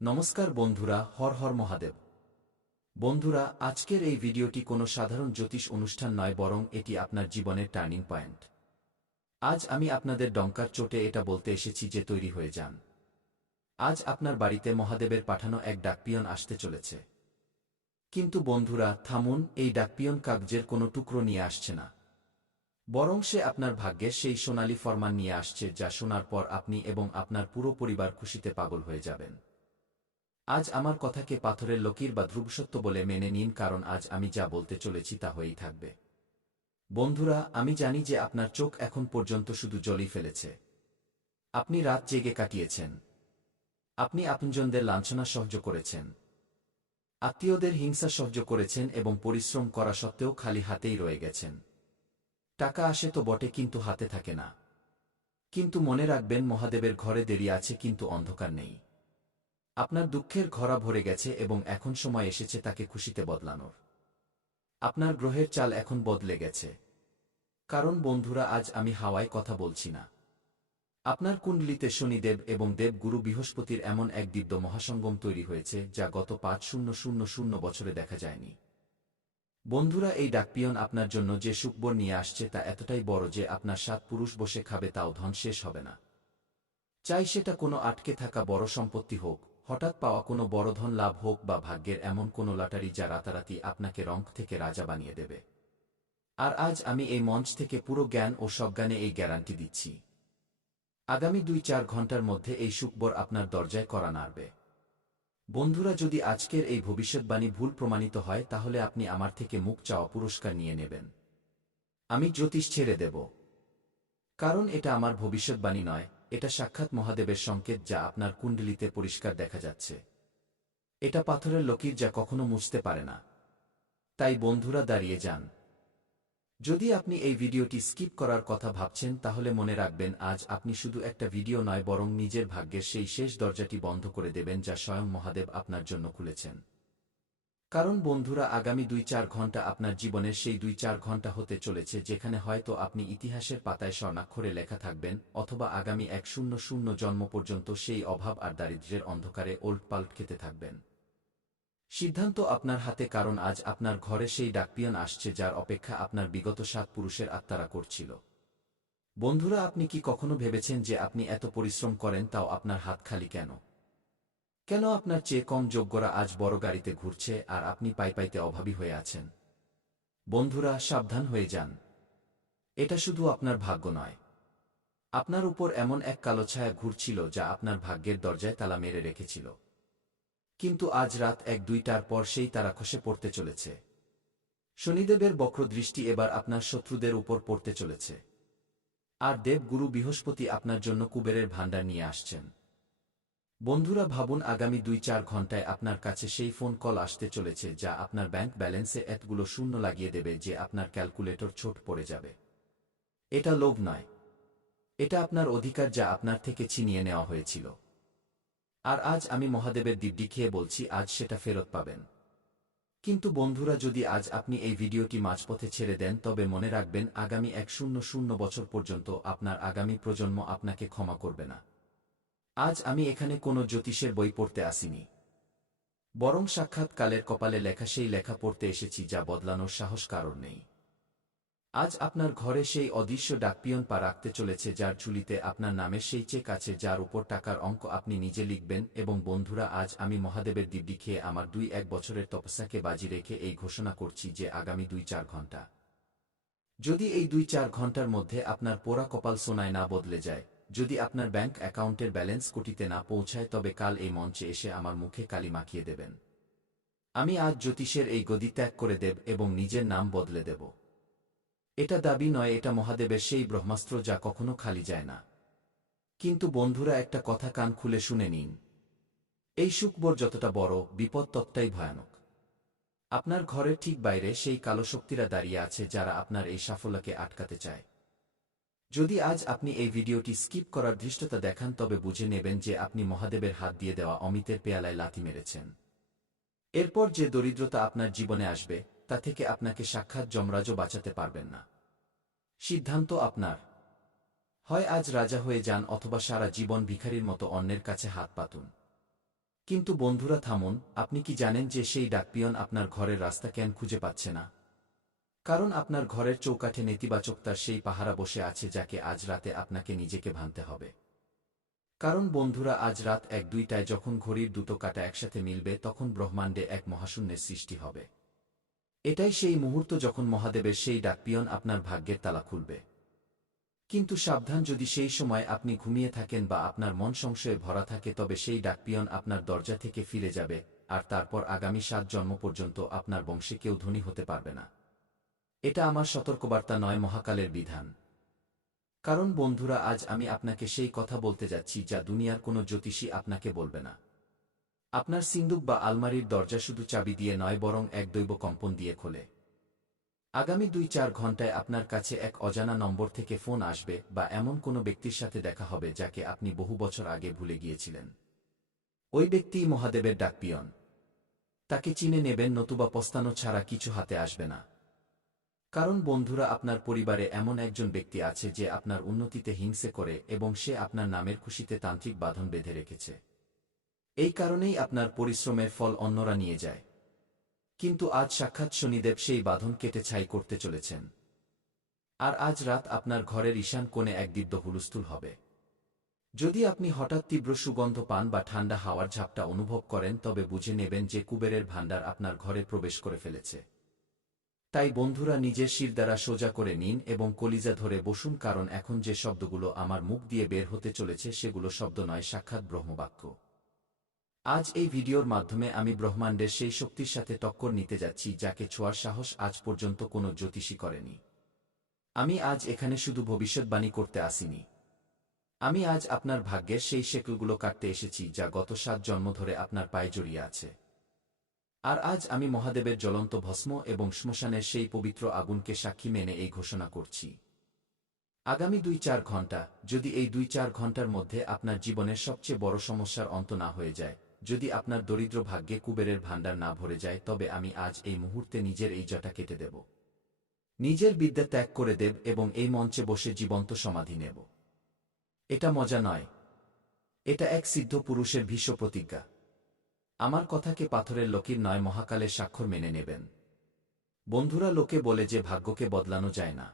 নমস্কার বন্ধুরা, হর হর মহাদেব। বন্ধুরা, আজকের এই ভিডিওটি কোনো সাধারণ জ্যোতিষ অনুষ্ঠান নয়, বরং এটি আপনার জীবনের টার্নিং পয়েন্ট। আজ আমি আপনাদের ডঙ্কার চোটে এটা বলতে এসেছি যে তৈরি হয়ে যান। আজ আপনার বাড়িতে মহাদেবের পাঠানো এক ডাকপিয়ন আসতে চলেছে। কিন্তু বন্ধুরা, থামুন, এই ডাকপিয়ন কাগজের কোনো টুকরো নিয়ে আসছে না, বরং সে আপনার ভাগ্যের সেই সোনালী ফরমান নিয়ে আসছে, যা শোনার পর আপনি এবং আপনার পুরো পরিবার খুশিতে পাগল হয়ে যাবেন। আজ আমার কথাকে পাথরের লকির বা ধ্রুবসত্য বলে মেনে নিন, কারণ আজ আমি যা বলতে চলেছি তা হয়েই থাকবে। বন্ধুরা, আমি জানি যে আপনার চোখ এখন পর্যন্ত শুধু জলই ফেলেছে। আপনি রাত জেগে কাটিয়েছেন, আপনি আপনজনদের লাঞ্ছনা সহ্য করেছেন, আত্মীয়দের হিংসা সহ্য করেছেন এবং পরিশ্রম করা সত্ত্বেও খালি হাতেই রয়ে গেছেন। টাকা আসে তো বটে, কিন্তু হাতে থাকে না। কিন্তু মনে রাখবেন, মহাদেবের ঘরে দেরি আছে, কিন্তু অন্ধকার নেই। আপনার দুঃখের ঘরা ভরে গেছে এবং এখন সময় এসেছে তাকে খুশিতে বদলানোর। আপনার গ্রহের চাল এখন বদলে গেছে। কারণ বন্ধুরা, আজ আমি হাওয়ায় কথা বলছি না। আপনার কুণ্ডলিতে শনিদেব এবং দেবগুরু বৃহস্পতির এমন এক দিব্য মহাসঙ্গম তৈরি হয়েছে, যা গত ৫,০০০ বছরে দেখা যায়নি। বন্ধুরা, এই ডাকপিয়ন আপনার জন্য যে সুখবর নিয়ে আসছে তা এতটাই বড় যে আপনার ৭ পুরুষ বসে খাবে তাও ধন শেষ হবে না। চাই সেটা কোনো আটকে থাকা বড় সম্পত্তি হোক, হঠাৎ পাওয়া কোনো বড় ধন লাভ হোক, বা ভাগ্যের এমন কোনো লটারি যা রাতারাতি আপনাকে রঙ্ক থেকে রাজা বানিয়ে দেবে। আর আজ আমি এই মঞ্চ থেকে পুরো জ্ঞান ও সজ্ঞানে এই গ্যারান্টি দিচ্ছি। আগামী ২-৪ ঘন্টার মধ্যে এই সুখবর আপনার দরজায় কড়া নাড়বে। বন্ধুরা, যদি আজকের এই ভবিষ্যৎবাণী ভুল প্রমাণিত হয়, তাহলে আপনি আমার থেকে মুখ চাওয়া পুরস্কার নিয়ে নেবেন। আমি জ্যোতিষ ছেড়ে দেব, কারণ এটা আমার ভবিষ্যৎবাণী নয়, এটা সাক্ষাৎ মহাদেবের সংকেত, যা আপনার কুণ্ডলিতে পরিষ্কার দেখা যাচ্ছে। এটা পাথরের লকির যা কখনো মুছতে পারে না। তাই বন্ধুরা, দাঁড়িয়ে যান। যদি আপনি এই ভিডিওটি স্কিপ করার কথা ভাবছেন, তাহলে মনে রাখবেন, আজ আপনি শুধু একটা ভিডিও নয়, বরং নিজের ভাগ্যের সেই শেষ দরজাটি বন্ধ করে দেবেন যা স্বয়ং মহাদেব আপনার জন্য খুলেছেন। কারণ বন্ধুরা, আগামী ২-৪ ঘন্টা আপনার জীবনের সেই ২-৪ ঘন্টা হতে চলেছে যেখানে হয়তো আপনি ইতিহাসের পাতায় স্বর্ণাক্ষরে লেখা থাকবেন, অথবা আগামী ১০০ জন্ম পর্যন্ত সেই অভাব আর দারিদ্র্যের অন্ধকারে ওল্টপাল্ট খেতে থাকবেন। সিদ্ধান্ত আপনার হাতে, কারণ আজ আপনার ঘরে সেই ডাকপিয়ন আসছে যার অপেক্ষা আপনার বিগত ৭ পুরুষের আত্মারা করছিল। বন্ধুরা, আপনি কি কখনো ভেবেছেন যে আপনি এত পরিশ্রম করেন, তাও আপনার হাত খালি কেন? কেন আপনার চেয়ে কম যোগ্যরা আজ বড় গাড়িতে ঘুরছে আর আপনি পাইতে অভাবী হয়ে আছেন? বন্ধুরা, সাবধান হয়ে যান। এটা শুধু আপনার ভাগ্য নয়, আপনার উপর এমন এক কালো ছায়া ঘুরছিল যা আপনার ভাগ্যের দরজায় তালা মেরে রেখেছিল। কিন্তু আজ রাত ১-২টার পর সেই তারা খসে পড়তে চলেছে। শনিদেবের বক্রদৃষ্টি এবার আপনার শত্রুদের উপর পড়তে চলেছে। আর দেবগুরু বৃহস্পতি আপনার জন্য কুবেরের ভাণ্ডার নিয়ে আসছেন। বন্ধুরা, ভাবুন, আগামী ২-৪ ঘন্টায় আপনার কাছে সেই ফোন কল আসতে চলেছে যা আপনার ব্যাংক ব্যালেন্সে এতগুলো শূন্য লাগিয়ে দেবে যে আপনার ক্যালকুলেটর ছোট পড়ে যাবে। এটা লোভ নয়, এটা আপনার অধিকার যা আপনার থেকে ছিনিয়ে নেওয়া হয়েছিল। আর আজ আমি মহাদেবের দিব্যি খেয়ে বলছি, আজ সেটা ফেরত পাবেন। কিন্তু বন্ধুরা, যদি আজ আপনি এই ভিডিওটি মাঝপথে ছেড়ে দেন, তবে মনে রাখবেন, আগামী ১০০ বছর পর্যন্ত আপনার আগামী প্রজন্ম আপনাকে ক্ষমা করবে না। আজ আমি এখানে কোনো জ্যোতিষের বই পড়তে আসিনি, বরং সাক্ষাৎ কালের কপালে লেখা সেই লেখা পড়তে এসেছি যা বদলানোর সাহস কারোর নেই। আজ আপনার ঘরে সেই অদৃশ্য ডাকপিয়ন পা রাখতে চলেছে, যার ঝুলিতে আপনার নামের সেই চেক আছে, যার উপর টাকার অঙ্ক আপনি নিজে লিখবেন। এবং বন্ধুরা, আজ আমি মহাদেবের দিব্যি খেয়ে আমার ২-১ বছরের তপস্যাকে বাজি রেখে এই ঘোষণা করছি যে আগামী ২-৪ ঘন্টা, যদি এই ২-৪ ঘন্টার মধ্যে আপনার পোড়া কপাল সোনায় না বদলে যায়, যদি আপনার ব্যাংক অ্যাকাউন্টের ব্যালেন্স কোটিতে না পৌঁছায়, তবে কাল এই মঞ্চে এসে আমার মুখে কালি মাখিয়ে দেবেন। আমি আজ জ্যোতিষের এই গদি ত্যাগ করে দেব এবং নিজের নাম বদলে দেব। এটা দাবি নয়, এটা মহাদেবের সেই ব্রহ্মাস্ত্র যা কখনো খালি যায় না। কিন্তু বন্ধুরা, একটা কথা কান খুলে শুনে নিন। এই সুখবর যতটা বড়, বিপদ ততটাই ভয়ানক। আপনার ঘরের ঠিক বাইরে সেই কালো শক্তিরা দাঁড়িয়ে আছে যারা আপনার এই সাফল্যকে আটকাতে চায়। যদি আজ আপনি এই ভিডিওটি স্কিপ করার ধৃষ্টতা দেখান, তবে বুঝে নেবেন যে আপনি মহাদেবের হাত দিয়ে দেওয়া অমিতের পেয়ালায় লাথি মেরেছেন। এরপর যে দরিদ্রতা আপনার জীবনে আসবে, তা থেকে আপনাকে সাক্ষাৎ যমরাজও বাঁচাতে পারবেন না। সিদ্ধান্ত আপনার। হয় আজ রাজা হয়ে যান, অথবা সারা জীবন ভিখারির মতো অন্যের কাছে হাত পাতুন। কিন্তু বন্ধুরা থামুন, আপনি কি জানেন যে সেই ডাকপিয়ন আপনার ঘরের রাস্তা কেন খুঁজে পাচ্ছে না? কারণ আপনার ঘরের চৌকাঠে নেতিবাচকতার সেই পাহারা বসে আছে যাকে আজ রাতে আপনাকে নিজেকে ভাঙতে হবে। কারণ বন্ধুরা, আজ রাত ১-২টায় যখন ঘড়ির দুটো কাঁটা একসাথে মিলবে তখন ব্রহ্মাণ্ডে এক মহাশূন্যের সৃষ্টি হবে। এটাই সেই মুহূর্ত যখন মহাদেবের সেই ডাকপিয়ন আপনার ভাগ্যের তালা খুলবে। কিন্তু সাবধান, যদি সেই সময় আপনি ঘুমিয়ে থাকেন বা আপনার মন সংশয়ে ভরা থাকে তবে সেই ডাকপিয়ন আপনার দরজা থেকে ফিরে যাবে, আর তারপর আগামী ৭ জন্ম পর্যন্ত আপনার বংশে কেউ ধনী হতে পারবে না। এটা আমার সতর্কবার্তা নয়, মহাকালের বিধান। কারণ বন্ধুরা, আজ আমি আপনাকে সেই কথা বলতে যাচ্ছি যা দুনিয়ার কোনো জ্যোতিষী আপনাকে বলবে না। আপনার সিন্দুক বা আলমারির দরজা শুধু চাবি দিয়ে নয়, বরং এক দৈব কম্পন দিয়ে খোলে। আগামী ২-৪ ঘণ্টায় আপনার কাছে এক অজানা নম্বর থেকে ফোন আসবে বা এমন কোনো ব্যক্তির সাথে দেখা হবে যাকে আপনি বহু বছর আগে ভুলে গিয়েছিলেন। ওই ব্যক্তিই মহাদেবের ডাকপিয়ন। তাকে চিনে নেবেন, নতুবা পস্তানো ছাড়া কিছু হাতে আসবে না। কারণ বন্ধুরা, আপনার পরিবারে এমন একজন ব্যক্তি আছে যে আপনার উন্নতিতে হিংসে করে এবং সে আপনার নামের খুশিতে তান্ত্রিক বাঁধন বেঁধে রেখেছে। এই কারণেই আপনার পরিশ্রমের ফল অন্যরা নিয়ে যায়। কিন্তু আজ সাক্ষাৎ শনিদেব সেই বাঁধন কেটে ছাই করতে চলেছেন। আর আজ রাত আপনার ঘরের ঈশান কোণে এক দিব্য হুলস্থুল হবে। যদি আপনি হঠাৎ তীব্র সুগন্ধ পান বা ঠান্ডা হাওয়ার ঝাপটা অনুভব করেন তবে বুঝে নেবেন যে কুবেরের ভাণ্ডার আপনার ঘরে প্রবেশ করে ফেলেছে। তাই বন্ধুরা, নিজের শিরদাঁড়া সোজা করে নিন এবং কলিজা ধরে বসুন, কারণ এখন যে শব্দগুলো আমার মুখ দিয়ে বের হতে চলেছে সেগুলো শব্দ নয়, সাক্ষাৎ ব্রহ্মবাক্য। আজ এই ভিডিওর মাধ্যমে আমি ব্রহ্মাণ্ডের সেই শক্তির সাথে টক্কর নিতে যাচ্ছি যাকে ছোঁয়ার সাহস আজ পর্যন্ত কোনো জ্যোতিষী করেনি। আমি আজ এখানে শুধু ভবিষ্যৎবাণী করতে আসিনি। আমি আজ আপনার ভাগ্যের সেই শেকলগুলো কাটতে এসেছি যা গত ৭ জন্ম ধরে আপনার পায়ে জড়িয়ে আছে। আর আজ আমি মহাদেবের জ্বলন্ত ভস্ম এবং শ্মশানের সেই পবিত্র আগুনকে সাক্ষী মেনে এই ঘোষণা করছি। আগামী ২-৪ ঘণ্টা, যদি এই ২-৪ ঘণ্টার মধ্যে আপনার জীবনের সবচেয়ে বড় সমস্যার অন্ত না হয়ে যায়, যদি আপনার দরিদ্র ভাগ্যে কুবেরের ভাণ্ডার না ভরে যায়, তবে আমি আজ এই মুহূর্তে নিজের এই জটা কেটে দেব। নিজের বিদ্যা ত্যাগ করে দেব এবং এই মঞ্চে বসে জীবন্ত সমাধি নেব। এটা মজা নয়, এটা এক সিদ্ধ পুরুষের ভীষ্ম প্রতিজ্ঞা। আমার কথাকে পাথরের লকির নয়, মহাকালের স্বাক্ষর মেনে নেবেন। বন্ধুরা, লোকে বলে যে ভাগ্যকে বদলানো যায় না।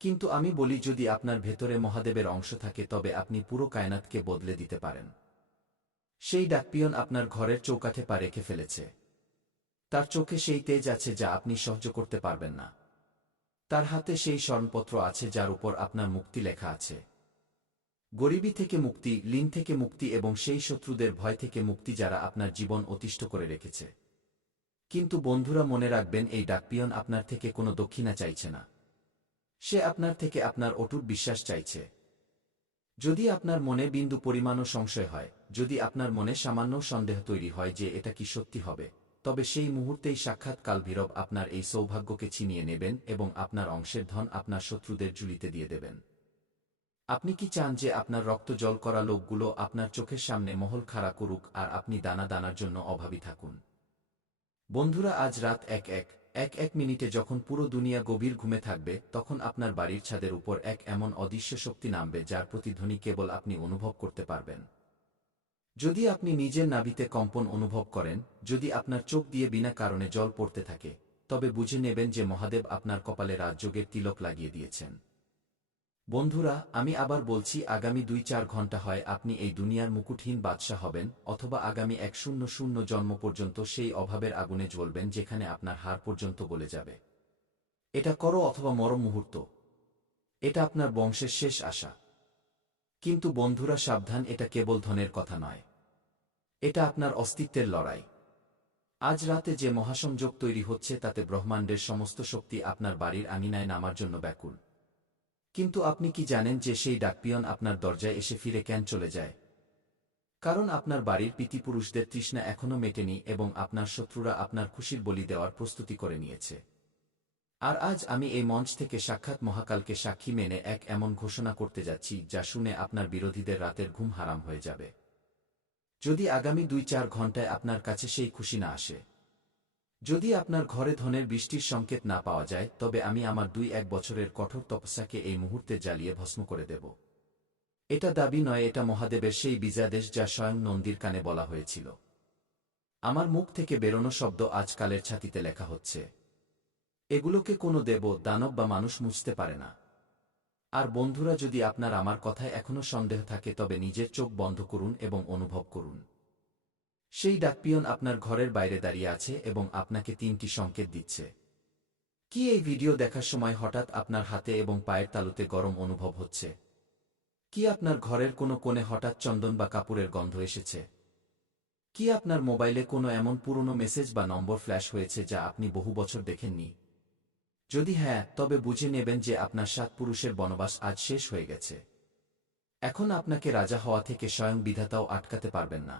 কিন্তু আমি বলি, যদি আপনার ভেতরে মহাদেবের অংশ থাকে তবে আপনি পুরো কায়নাতকে বদলে দিতে পারেন। সেই ডাকপিয়ন আপনার ঘরের চৌকাঠে পা রেখে ফেলেছে। তার চোখে সেই তেজ আছে যা আপনি সহ্য করতে পারবেন না। তার হাতে সেই স্মরণপত্র আছে যার উপর আপনার মুক্তি লেখা আছে। গরিবী থেকে মুক্তি, ঋণ থেকে মুক্তি এবং সেই শত্রুদের ভয় থেকে মুক্তি যারা আপনার জীবন অতিষ্ঠ করে রেখেছে। কিন্তু বন্ধুরা, মনে রাখবেন, এই ডাকপিয়ন আপনার থেকে কোনো দক্ষিণা চাইছে না। সে আপনার থেকে আপনার অটুট বিশ্বাস চাইছে। যদি আপনার মনে বিন্দু পরিমাণও সংশয় হয়, যদি আপনার মনে সামান্য সন্দেহ তৈরি হয় যে এটা কি সত্যি হবে, তবে সেই মুহূর্তেই সাক্ষাৎ কালভৈরব আপনার এই সৌভাগ্যকে ছিনিয়ে নেবেন এবং আপনার অংশের ধন আপনার শত্রুদের ঝুলিতে দিয়ে দেবেন। আপনি কি চান যে আপনার রক্ত জল করা লোকগুলো আপনার চোখের সামনে মহল খাড়া করুক আর আপনি দানা দানার জন্য অভাবী থাকুন? বন্ধুরা, আজ রাত এক মিনিটে যখন পুরো দুনিয়া গভীর ঘুমে থাকবে, তখন আপনার বাড়ির ছাদের উপর এক এমন অদৃশ্য শক্তি নামবে যার প্রতিধ্বনি কেবল আপনি অনুভব করতে পারবেন। যদি আপনি নিজের নাভিতে কম্পন অনুভব করেন, যদি আপনার চোখ দিয়ে বিনা কারণে জল পড়তে থাকে, তবে বুঝে নেবেন যে মহাদেব আপনার কপালে রাজযোগের তিলক লাগিয়ে দিয়েছেন। বন্ধুরা, আমি আবার বলছি, আগামী ২-৪ ঘণ্টা হয় আপনি এই দুনিয়ার মুকুটহীন বাদশা হবেন, অথবা আগামী ১০০ জন্ম পর্যন্ত সেই অভাবের আগুনে জ্বলবেন যেখানে আপনার হাড় পর্যন্ত গলে যাবে। এটা করো অথবা মরো মুহূর্ত। এটা আপনার বংশের শেষ আশা। কিন্তু বন্ধুরা সাবধান, এটা কেবল ধনের কথা নয়। এটা আপনার অস্তিত্বের লড়াই। আজ রাতে যে মহাসংযোগ তৈরি হচ্ছে তাতে ব্রহ্মাণ্ডের সমস্ত শক্তি আপনার বাড়ির আঙিনায় নামার জন্য ব্যাকুল। কিন্তু আপনি কি জানেন যে সেই ডাকপিয়ন আপনার দরজায় এসে ফিরে কেন চলে যায়? কারণ আপনার বাড়ির পিতৃপুরুষদের তৃষ্ণা এখনো মেটেনি এবং আপনার শত্রুরা আপনার খুশির বলি দেওয়ার প্রস্তুতি করে নিয়েছে। আর আজ আমি এই মঞ্চ থেকে সাক্ষাৎ মহাকালকে সাক্ষী মেনে এক এমন ঘোষণা করতে যাচ্ছি যা শুনে আপনার বিরোধীদের রাতের ঘুম হারাম হয়ে যাবে। যদি আগামী ২-৪ ঘণ্টায় আপনার কাছে সেই খুশি না আসে, যদি আপনার ঘরে ধনের বৃষ্টির সংকেত না পাওয়া যায়, তবে আমি আমার ২-১ বছরের কঠোর তপস্যাকে এই মুহূর্তে জ্বালিয়ে ভস্ম করে দেব। এটা দাবি নয়, এটা মহাদেবের সেই বিজয়াদেশ যা স্বয়ং নন্দীর কানে বলা হয়েছিল। আমার মুখ থেকে বেরোনো শব্দ আজকালের ছাতিতে লেখা হচ্ছে। এগুলোকে কোনো দেব, দানব বা মানুষ মুছতে পারে না। আর বন্ধুরা, যদি আপনার আমার কথায় এখনো সন্দেহ থাকে তবে নিজের চোখ বন্ধ করুন এবং অনুভব করুন। সেই ডাকপিয়ন আপনার ঘরের বাইরে দাঁড়িয়ে আছে এবং আপনাকে 3টি সংকেত দিচ্ছে। কি এই ভিডিও দেখার সময় হঠাৎ আপনার হাতে এবং পায়ের তালুতে গরম অনুভব হচ্ছে? কি আপনার ঘরের কোনো কোণে হঠাৎ চন্দন বা কাপড়ের গন্ধ এসেছে? কি আপনার মোবাইলে কোনো এমন পুরনো মেসেজ বা নম্বর ফ্ল্যাশ হয়েছে যা আপনি বহু বছর দেখেননি? যদি হ্যাঁ, তবে বুঝে নেবেন যে আপনার 7 পুরুষের বনবাস আজ শেষ হয়ে গেছে। এখন আপনাকে রাজা হওয়া থেকে স্বয়ং বিধাতাও আটকাতে পারবেন না।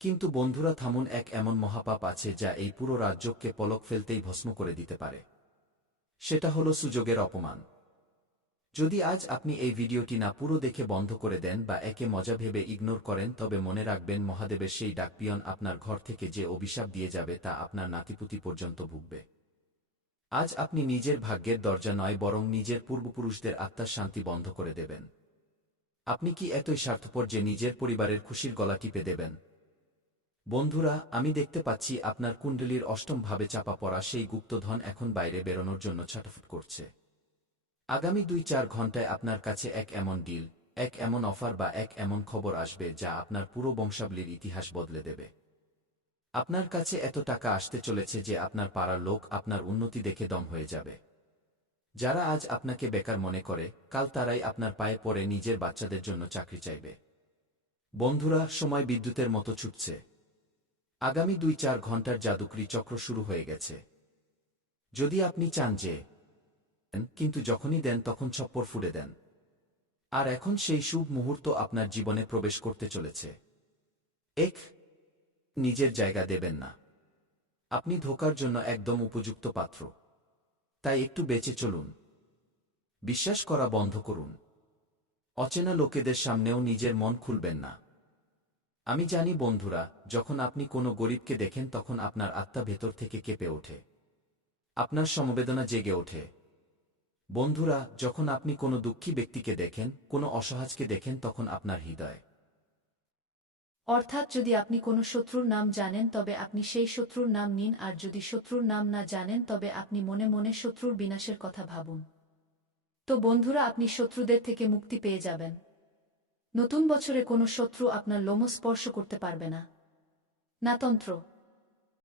কিন্তু বন্ধুরা, থামুন, এক এমন মহাপাপ আছে যা এই পুরো রাজ্যকে পলক ফেলতেই ভস্ম করে দিতে পারে। সেটা হলো সুযোগের অপমান। যদি আজ আপনি এই ভিডিওটি না পুরো দেখে বন্ধ করে দেন বা একে মজা ভেবে ইগনোর করেন, তবে মনে রাখবেন মহাদেবের সেই ডাকপিয়ন আপনার ঘর থেকে যে অভিশাপ দিয়ে যাবে তা আপনার নাতিপুতি পর্যন্ত ভুগবে। আজ আপনি নিজের ভাগ্যের দরজা নয় বরং নিজের পূর্বপুরুষদের আত্মার শান্তি বন্ধ করে দেবেন। আপনি কি এতই স্বার্থপর যে নিজের পরিবারের খুশির গলা টিপে দেবেন? বন্ধুরা, আমি দেখতে পাচ্ছি আপনার কুণ্ডলীর অষ্টম ভাবে চাপা পড়া সেই গুপ্তধন এখন বাইরে বেরোনোর জন্য ছটফট করছে। আগামী 2-4 ঘন্টায় আপনার কাছে এক এমন ডিল, এক এমন অফার বা এক এমন খবর আসবে যা আপনার পুরো বংশাবলীর ইতিহাস বদলে দেবে। আপনার কাছে এত টাকা আসতে চলেছে যে আপনার পাড়ার লোক আপনার উন্নতি দেখে দম হয়ে যাবে। যারা আজ আপনাকে বেকার মনে করে, কাল তারাই আপনার পায়ে পড়ে নিজের বাচ্চাদের জন্য চাকরি চাইবে। বন্ধুরা, সময় বিদ্যুতের মতো ছুটছে। আগামী 2-4 ঘন্টার জাদুকরি চক্র শুরু হয়ে গেছে। যদি আপনি চান যে কিন্তু যখনই দেন তখন ছপ্পর ফুঁড়ে দেন। আর এখন সেই শুভ মুহূর্ত আপনার জীবনে প্রবেশ করতে চলেছে। এক, নিজের জায়গা দেবেন না। আপনি ধোঁকার জন্য একদম উপযুক্ত পাত্র। তাই একটু বেঁচে চলুন। বিশ্বাস করা বন্ধ করুন। অচেনা লোকেদের সামনেও নিজের মন খুলবেন না। আমি জানি বন্ধুরা, যখন আপনি কোনো গরিবকে দেখেন তখন আপনার আত্মা ভেতর থেকে কেঁপে ওঠে। আপনার সমবেদনা জেগে ওঠে। বন্ধুরা, যখন আপনি কোনো দুঃখী ব্যক্তিকে দেখেন, কোনো অসহায়কে দেখেন, তখন আপনার হৃদয়। অর্থাৎ যদি আপনি কোনো শত্রুর নাম জানেন তবে আপনি সেই শত্রুর নাম নিন, আর যদি শত্রুর নাম না জানেন তবে আপনি মনে মনে শত্রুর বিনাশের কথা ভাবুন। তো বন্ধুরা, আপনি শত্রুদের থেকে মুক্তি পেয়ে যাবেন। নতুন বছরে কোনো শত্রু আপনার লোম স্পর্শ করতে পারবে না। না তন্ত্র,